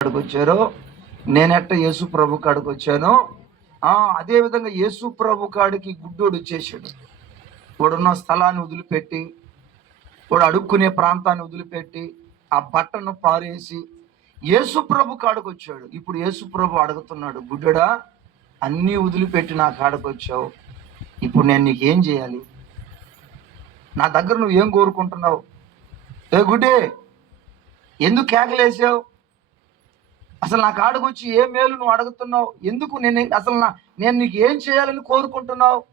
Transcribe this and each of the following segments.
కాడికి వచ్చారో నేనెట్ట యేసు ప్రభు కాడికి వచ్చానో ఆ, అదే విధంగా యేసు ప్రభు కాడికి గుడ్డోడు వచ్చేసాడు. వాడున్న స్థలాన్ని వదిలిపెట్టి వాడు అడుక్కునే ప్రాంతాన్ని వదిలిపెట్టి ఆ బట్టను పారేసి యేసు ప్రభు కాడికి వచ్చాడు ఇప్పుడు యేసు ప్రభు అడుగుతున్నాడు గుడ్డడా అన్నీ వదిలిపెట్టి నా కాడికి వచ్చావు ఇప్పుడు నేను నీకు ఏం చేయాలి? నా దగ్గర నువ్వు ఏం కోరుకుంటున్నావు? ఏ గుడ్డే ఎందుకు కేకలేసావు? అసలు నా కాడ వచ్చి ఏ మేలు నువ్వు అడుగుతున్నావు? ఎందుకు నేను అసలు నా నేను నీకు ఏం చేయాలని కోరుకుంటున్నావు?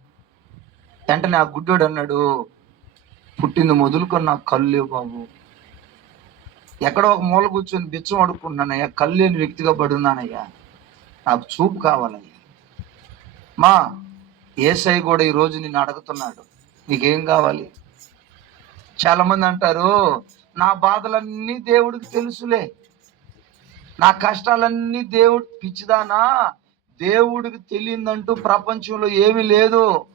వెంటనే ఆ గుడ్డోడు అన్నాడు పుట్టింది మొదలుకొని నాకు కళ్ళు లేవు బాబు. ఎక్కడో ఒక మూల కూర్చొని బిచ్చం అడుక్కుంటున్నానయ్యా కళ్ళు లేని వ్యక్తిగా పడున్నానయ్యా. నాకు చూపు కావాలయ్యా. మా ఏసై కూడా ఈరోజు నిన్ను అడుగుతున్నాడు. నీకేం కావాలి? చాలామంది అంటారు నా బాధలన్నీ దేవుడికి తెలుసులే. నా కష్టాలన్నీ దేవుడు పిచ్చిదానా? దేవుడికి తెలియందంటూ ప్రపంచంలో ఏమీ లేదు.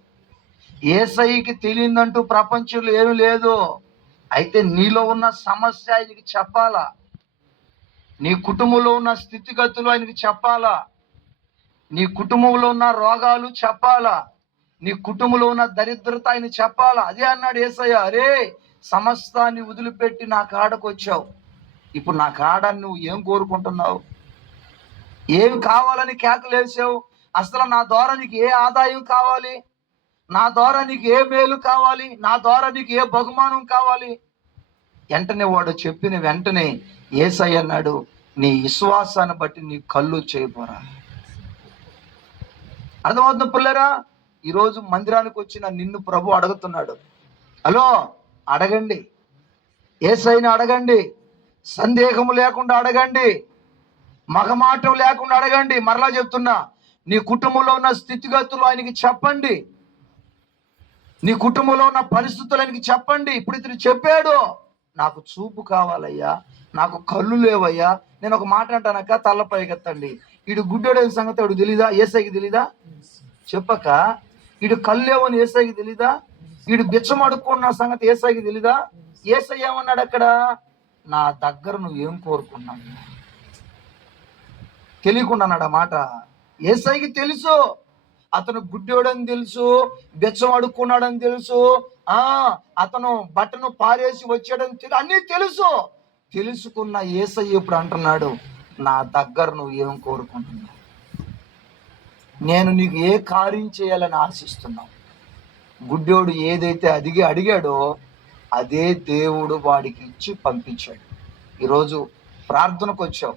ఏసైకి తెలియందంటూ ప్రపంచంలో ఏమీ లేదు. అయితే నీలో ఉన్న సమస్య ఆయనకి చెప్పాలా? నీ కుటుంబంలో ఉన్న స్థితిగతులు ఆయనకి చెప్పాలా? నీ కుటుంబంలో ఉన్న రోగాలు చెప్పాలా? నీ కుటుంబంలో ఉన్న దరిద్రత ఆయన చెప్పాలా? అదే అన్నాడు ఏసయ్య. అరే సమస్తాన్ని వదిలిపెట్టి నా కాడకు వచ్చావు ఇప్పుడు నా కాడ నువ్వు ఏం కోరుకుంటున్నావు? ఏమి కావాలని కేకలేసావు? అసలు నా ద్వారా నీకు ఏ ఆదాయం కావాలి? నా ద్వారా నీకు ఏ మేలు కావాలి? నా ద్వారా నీకు ఏ బహుమానం కావాలి? వెంటనే వాడు చెప్పిన వెంటనే ఏసై అన్నాడు నీ విశ్వాసాన్ని బట్టి నీ కళ్ళు చేయబోరా అర్థమవుతుంది పిల్లరా? ఈరోజు మందిరానికి వచ్చిన నిన్ను ప్రభు అడుగుతున్నాడు. హలో అడగండి. ఏసైని అడగండి. సందేహం లేకుండా అడగండి. మగమాటం లేకుండా అడగండి. మరలా చెప్తున్నా నీ కుటుంబంలో ఉన్న స్థితిగతులు ఆయనకి చెప్పండి. నీ కుటుంబంలో ఉన్న పరిస్థితులు ఆయనకి చెప్పండి. ఇప్పుడు ఇతను చెప్పాడు నాకు చూపు కావాలయ్యా నాకు కళ్ళు లేవయ్యా నేను ఒక మాట అంటానక్క తల్ల పైకెత్తండి. ఇడు గుడ్డోడే సంగతి వాడు తెలీదా? ఏసైకి తెలీదా? చెప్పక ఇడు కళ్ళు లేవని ఏసైకి తెలీదా? ఇడు బిచ్చం అడుక్కున్న సంగతి ఏసైకి తెలీదా? ఏసై ఏమన్నాడు అక్కడ? నా దగ్గర నువ్వు ఏం కోరుకున్నావు? తెలియకుండా అన్నాడు ఆ మాట. ఏసైకి తెలుసు అతను గుడ్డోడని తెలుసు బెచ్చం అడుక్కున్నాడని తెలుసు ఆ అతను బట్టను పారేసి వచ్చాడని తెలు అన్నీ తెలుసు. తెలుసుకున్న ఏసై ఇప్పుడు అంటున్నాడు నా దగ్గర నువ్వు ఏం కోరుకుంటున్నావు? నేను నీకు ఏ కార్యం చేయాలని ఆశిస్తున్నావు? గుడ్డోడు ఏదైతే అడిగి అడిగాడో అదే దేవుడు వాడికి ఇచ్చి పంపించాడు. ఈరోజు ప్రార్థనకు వచ్చావు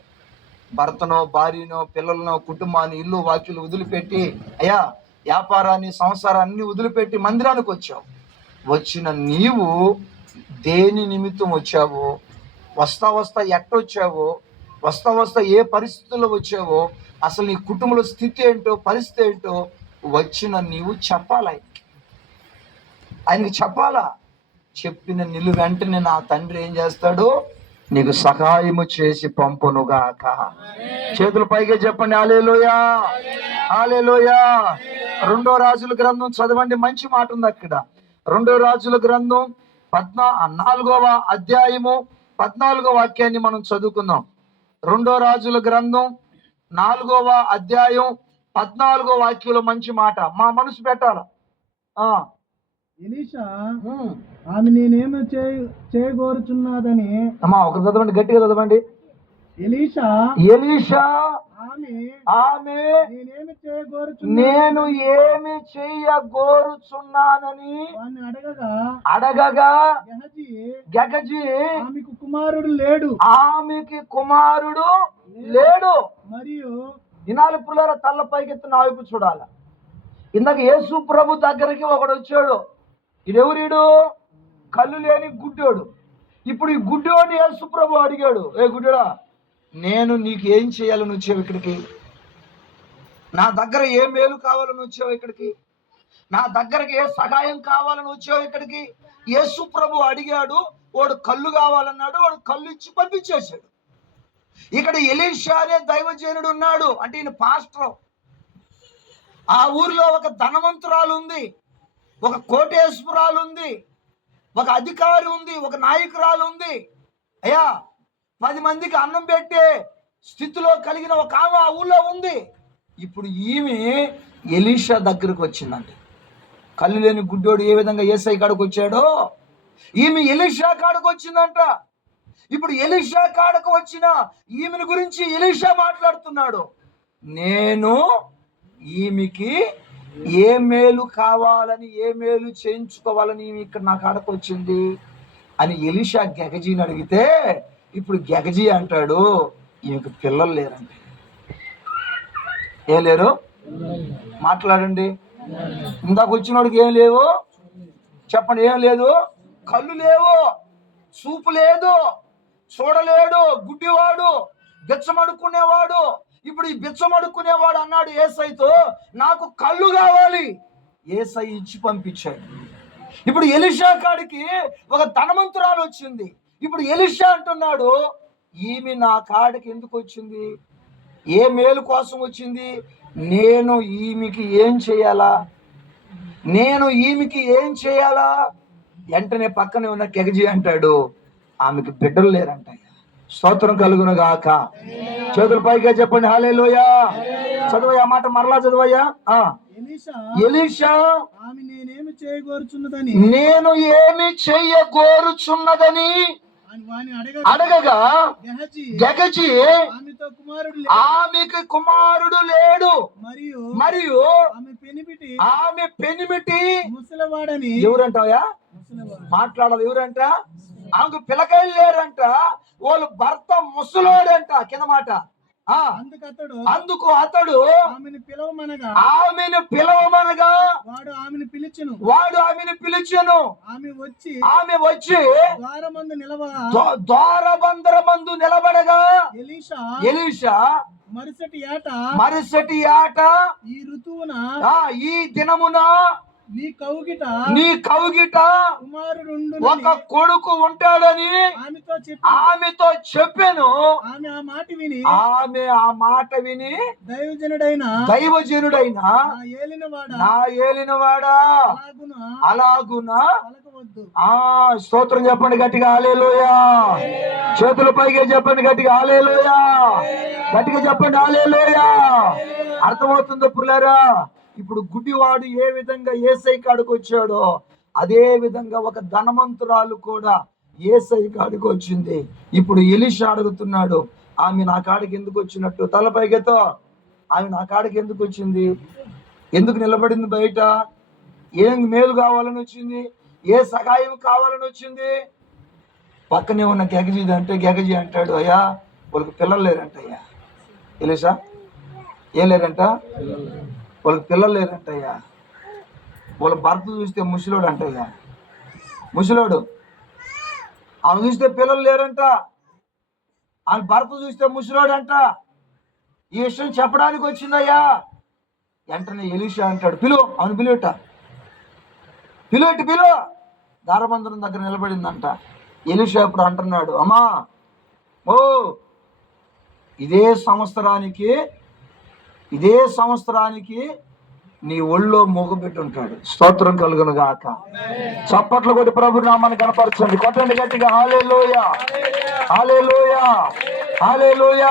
భర్తనో భార్యనో పిల్లలనో కుటుంబాన్ని ఇల్లు వాక్యులు వదిలిపెట్టి అయ్యా వ్యాపారాన్ని సంసారాన్ని వదిలిపెట్టి మందిరానికి వచ్చావు. వచ్చిన నీవు దేని నిమిత్తం వచ్చావో వస్తా వస్తా ఎట్టొచ్చావో వస్తా వస్తా ఏ పరిస్థితుల్లో వచ్చావో అసలు నీ కుటుంబంలో స్థితి ఏంటో పరిస్థితి ఏంటో వచ్చిన నీవు చెప్పాలి ఆయనకి? ఆయనకి చెప్పాలా? చెప్పిన నిలు వెంటనే నా తండ్రి ఏం చేస్తాడు? నీకు సహాయము చేసి పంపునుగాక. చేతులు పైకే చెప్పండి ఆలేలోయా ఆలేలోయా రెండో రాజుల గ్రంథం చదవండి మంచి మాట ఉంది అక్కడ. రెండో రాజుల గ్రంథం పద్నా నాలుగవ అధ్యాయము పద్నాలుగో వాక్యాన్ని మనం చదువుకుందాం. రెండో రాజుల గ్రంథం నాలుగవ అధ్యాయం పద్నాలుగో వాక్యంలో మంచి మాట. మా మనసు పెట్టాల? ఆ, ఎలీషా. ఆమె నేనేమి చేయ చేయగోరుచున్నదని అమ్మా ఒక చదవండి గట్టిగా చదవండి. ఎలీషా ఎలీషా ఆమె ఆమె నేనేమి చేయగోరుచున్నా నేను ఏమి చెయ్యగోరుచున్నానని వాడిని అడగగా అడగగా గగజి ఆమెకు కుమారుడు లేడు. ఆమెకి కుమారుడు లేడు. మరియు దినాలు పుల్లర తల్ల పైకెత్తి నా వైపు చూడాల. ఇందాక యేసు ప్రభు దగ్గరికి ఒకడు వచ్చాడు. ఇదెవరీడు? కళ్ళు లేని గుడ్డోడు. ఇప్పుడు ఈ గుడ్డోడు యేసుప్రభు అడిగాడు ఏ గుడ్డోడా నేను నీకు ఏం చేయాలని వచ్చావు ఇక్కడికి? నా దగ్గర ఏ మేలు కావాలని వచ్చావు ఇక్కడికి? నా దగ్గరకి ఏ సహాయం కావాలని వచ్చావు ఇక్కడికి? యేసు ప్రభు అడిగాడు వాడు కళ్ళు కావాలన్నాడు వాడు కళ్ళు ఇచ్చి పంపించేశాడు. ఇక్కడ ఎలీషానే దైవజనుడు ఉన్నాడు. అంటే ఈయన పాస్టర్. ఆ ఊరిలో ఒక ధనవంతురాలు ఉంది. ఒక కోటేశ్వరాలు ఉంది ఒక అధికారి ఉంది ఒక నాయకురాలు ఉంది. అయ్యా పది మందికి అన్నం పెట్టే స్థితిలో కలిగిన ఒక ఆమె ఆ ఊళ్ళో ఉంది. ఇప్పుడు ఈమె ఎలీషా దగ్గరకు వచ్చిందండి కళ్ళు లేని గుడ్డోడు ఏ విధంగా ఏసై కాడకు వచ్చాడో? ఈమె ఎలీషా కాడకు వచ్చిందంట. ఇప్పుడు ఎలీషా కాడకు వచ్చిన ఈమెను గురించి ఎలీషా మాట్లాడుతున్నాడు. నేను ఈమెకి ఏ మేలు కావాలని ఏ మేలు చేయించుకోవాలని ఇక్కడ నా కాడకు వచ్చింది? అని ఎలిషా గెగజీని అడిగితే ఇప్పుడు గెగజీ అంటాడు ఈమెకు పిల్లలు లేరండి. ఏం లేరు? మాట్లాడండి. ఇందాక వచ్చినోడికి ఏం లేవు? చెప్పండి ఏం లేదు? కళ్ళు లేవు చూపు లేదు చూడలేడు గుడ్డివాడు గచ్చమడుకునేవాడు ఇప్పుడు ఈ బిచ్చమడుకునేవాడు అన్నాడు ఏసైతో నాకు కళ్ళు కావాలి. ఏసై ఇచ్చి పంపించాడు. ఇప్పుడు ఎలిషా కాడికి ఒక ధనవంతురాలు వచ్చింది. ఇప్పుడు ఎలిషా అంటున్నాడు ఈమె నా కాడికి ఎందుకు వచ్చింది? ఏ మేలు కోసం వచ్చింది? నేను ఈమెకి ఏం చేయాలా? నేను ఈమెకి ఏం చేయాలా? వెంటనే పక్కనే ఉన్న కెగజీ అంటాడు ఆమెకి బిడ్డలు లేరంట స్తోత్రం కలుగును గాక. చేతుల పైగా చెప్పండి. హాలే లోయా చదవయ్యా మాట మరలా చదవయ్యా. ఆ. ఎలీషా. ఎలీషా. ఆమె నేనేమి చేయగోరుచున్నదని. నేను ఏమి అడగ అడగగా. గగజి ఆమెతో కుమారుడు లే- ఆమెకు కుమారుడు లేడు. మరియు మరియు ఆమె పెనిపిటి ఆమె పెనిమిటి ముసలవాడని ఎవరంటావా మాట్లాడాలి ఎవరంట? ఆమెకు పిల్లకాయలు లేరంట. వాళ్ళు భర్త ముసలోడంట కింద మాట. ఆ. అందుకతడు అందుకు అతడు ఆమెను పిలవమనగా ఆమెను పిలవమనగా వాడు ఆమెను పిలిచెను. వాడు ఆమెను పిలిచెను. ఆమె వచ్చి ఆమె వచ్చి ద్వారమందు నిలవగా ద్వా- ద్వారబందరమందు నిలబడగా ఎలీషా ఎలీషా మరుసటి ఏట మరుసటి ఆట ఈ ఋతువున ఆ ఈ దినమున నీ కౌగిట నీ కౌగిట కుమారుడు ఒక కొడుకు ఉంటాడని ఆమెతో ఆమెతో చెప్పాను. ఆమె ఆ మాట విని ఆమె ఆ మాట విని దైవజనుడైన దైవజనుడైన నా ఏలినవాడా అలాగున? ఆ స్తోత్రం చెప్పండి గట్టిగా ఆలేలోయా చేతుల పైగా చెప్పండి గట్టిగా ఆలేలోయా గట్టిగా చెప్పండి ఆలేలోయా అర్థమవుతుందో పుల్లారా? ఇప్పుడు గుడ్డివాడు ఏ విధంగా ఏసై కాడికి వచ్చాడో అదే విధంగా ఒక ధనవంతురాలు కూడా ఏసై కాడికి వచ్చింది. ఇప్పుడు ఎలిషా అడుగుతున్నాడు ఆమె నా కాడికి ఎందుకు వచ్చినట్టు? తలపైగతో ఆమె నా కాడికి ఎందుకు వచ్చింది? ఎందుకు నిలబడింది బయట? ఏం మేలు కావాలని వచ్చింది? ఏ సహాయం కావాలని వచ్చింది? పక్కనే ఉన్న గెగజీ అంటే గెగజీ అంటాడు అయ్యా వాళ్ళకి పిల్లలు లేరంట అయ్యా తెలుసా ఏం లేరంట? వాళ్ళకి పిల్లలు లేరంటయ్యా. వాళ్ళ భర్త చూస్తే ముసలోడు అంటయ్యా. ముసలోడు ఆమె చూస్తే పిల్లలు లేరంట. ఆమె భర్త చూస్తే ముసలోడంట అంట. ఈ విషయం చెప్పడానికి వచ్చిందయ్యా. వెంటనే ఎలీషా అంటాడు పిలువ. అవును పిలువట పిలువటి పిలువ. దారబంధనం దగ్గర నిలబడిందంట. ఎలీషా ఇప్పుడు అంటున్నాడు అమ్మా ఓ ఇదే సంవత్సరానికి ఇదే సంవత్సరానికి నీ ఒళ్ళో మూగబెట్టి ఉంటాడు. స్తోత్రం కలుగును గాక చప్పట్లు కొట్టి ప్రభు నామాన్ని కనపరచండి. కొట్టండి గట్టిగా. హాలే లోయ హాలే లోయ హాలే లోయ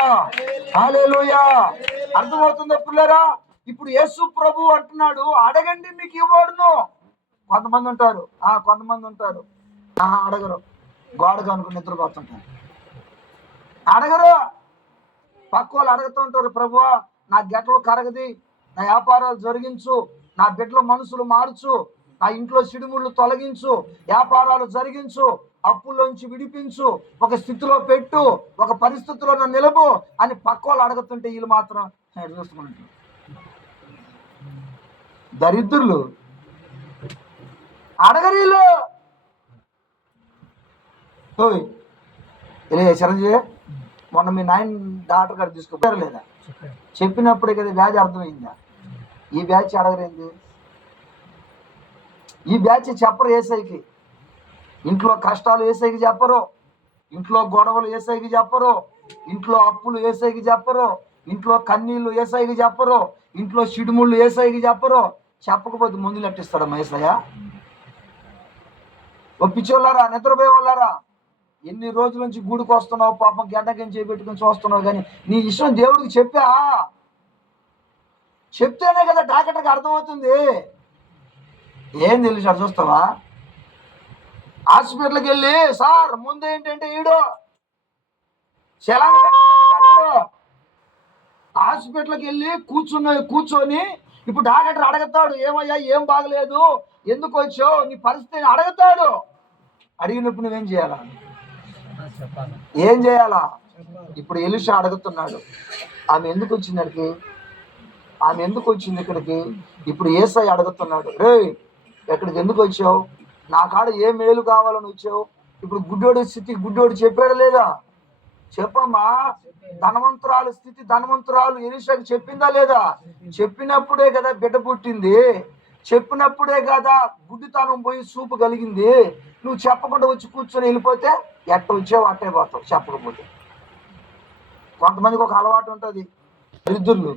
హాలే లోయ అర్థమవుతుందా పిల్లరా? ఇప్పుడు యేసు ప్రభు అంటున్నాడు అడగండి మీకు ఇవ్వడును కొంతమంది ఉంటారు. ఆ కొంతమంది ఉంటారు. ఆహా అడగరు. గోడకు అనుకుని నిద్రపోతుంటారు. అడగరు. పక్క వాళ్ళు అడుగుతూ ఉంటారు ప్రభు నా గెటలు కరగది నా వ్యాపారాలు జరిగించు నా బిడ్డల మనసులు మార్చు నా ఇంట్లో సిడిముళ్ళు తొలగించు వ్యాపారాలు జరిగించు అప్పుల్లోంచి విడిపించు ఒక స్థితిలో పెట్టు ఒక పరిస్థితిలో నన్ను నిలబు అని పక్క వాళ్ళు అడుగుతుంటే వీళ్ళు మాత్రం "నేను దరిద్రులు. అడగరీలు ఓయ్ ఇలా చిరంజీవి మొన్న మీ నాయన డాక్టర్ గారు తీసుకుపోయారు లేదా? చెప్పినప్పుడే కదా వ్యాధి అర్థమైందా? ఈ బ్యాచ్ అడగరేంది? ఈ బ్యాచ్ చెప్పరు ఏసైకి. ఇంట్లో కష్టాలు ఏసైకి చెప్పరు. ఇంట్లో గొడవలు ఏసైకి చెప్పరు. ఇంట్లో అప్పులు ఏసైకి చెప్పరు. ఇంట్లో కన్నీళ్ళు ఏసైకి చెప్పరు. ఇంట్లో సిడుముళ్ళు ఏసైకి చెప్పరు. చెప్పకపోతే ముందు లెట్టిస్తాడు ఏసయ్య? ఓ పిచ్చోళ్ళారా? నిద్రపోయే వాళ్ళారా ఎన్ని రోజుల నుంచి గుడికి వస్తున్నావు? పాపం గడ్డకం చేపెట్టుకుని చూస్తున్నావు కానీ నీ ఇష్టం దేవుడికి చెప్పా. చెప్తేనే కదా డాక్టర్కి అర్థమవుతుంది. ఏం తెలుసు అటు చూస్తావా? హాస్పిటల్కి వెళ్ళి సార్ ముందు ఏంటంటే ఈడు హాస్పిటల్కి వెళ్ళి కూర్చున్న కూర్చొని ఇప్పుడు డాక్టర్ అడగతాడు ఏమయ్యా ఏం బాగలేదు? ఎందుకు వచ్చావు? నీ పరిస్థితిని అడగతాడు. అడిగినప్పుడు నువ్వేం చేయాలా? ఏం చేయాలా? ఇప్పుడు ఎలుష అడుగుతున్నాడు. ఆమె ఎందుకు వచ్చింది అక్కడికి? ఆమె ఎందుకు వచ్చింది ఇక్కడికి? ఇప్పుడు ఏసై అడుగుతున్నాడు. రే ఎక్కడికి ఎందుకు వచ్చావు? నా కాడ ఏ మేలు కావాలని వచ్చావు ఇప్పుడు గుడ్డోడి స్థితి గుడ్డోడు చెప్పాడు లేదా? చెప్పమ్మా. ధనవంతురాలు స్థితి ధనవంతురాలు ఎలిషాకి చెప్పిందా లేదా? చెప్పినప్పుడే కదా బిడ్డ పుట్టింది. చెప్పినప్పుడే కదా గుడ్డితనం పోయి చూపు కలిగింది. నువ్వు చెప్పకుండా వచ్చి కూర్చొని వెళ్ళిపోతే ఎట్ట వచ్చావు అట్టే పోతావు చెప్పకపోతే కొంతమందికి ఒక అలవాటు ఉంటుంది. దరిద్రులు.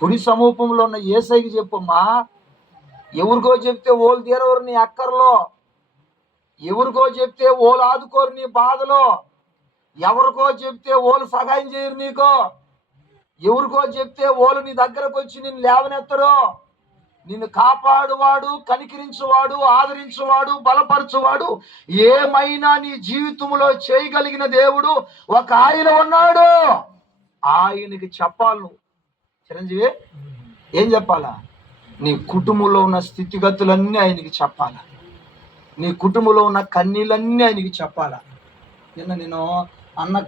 కుడి సమూపంలో ఉన్న ఏసైకి చెప్పమ్మా ఎవరికో చెప్తే ఓలు తీరవరు నీ అక్కర్లో. ఎవరికో చెప్తే ఓలు ఆదుకోరు నీ బాధలో. ఎవరికో చెప్తే ఓలు సహాయం చేయరు నీకో. ఎవరికో చెప్తే ఓలు నీ దగ్గరకు వచ్చి నిన్ను లేవనెత్తరు. నిన్ను కాపాడువాడు కనికరించువాడు ఆదరించువాడు బలపరచువాడు. ఏమైనా నీ జీవితంలో చేయగలిగిన దేవుడు ఒక ఆయన ఉన్నాడు. ఆయనకి చెప్పాలి నువ్వు. చిరంజీవి ఏం చెప్పాలా? నీ కుటుంబంలో ఉన్న స్థితిగతులన్నీ ఆయనకి చెప్పాలా? నీ కుటుంబంలో ఉన్న కన్నీళ్ళన్నీ ఆయనకి చెప్పాలా? నిన్న నేను అన్న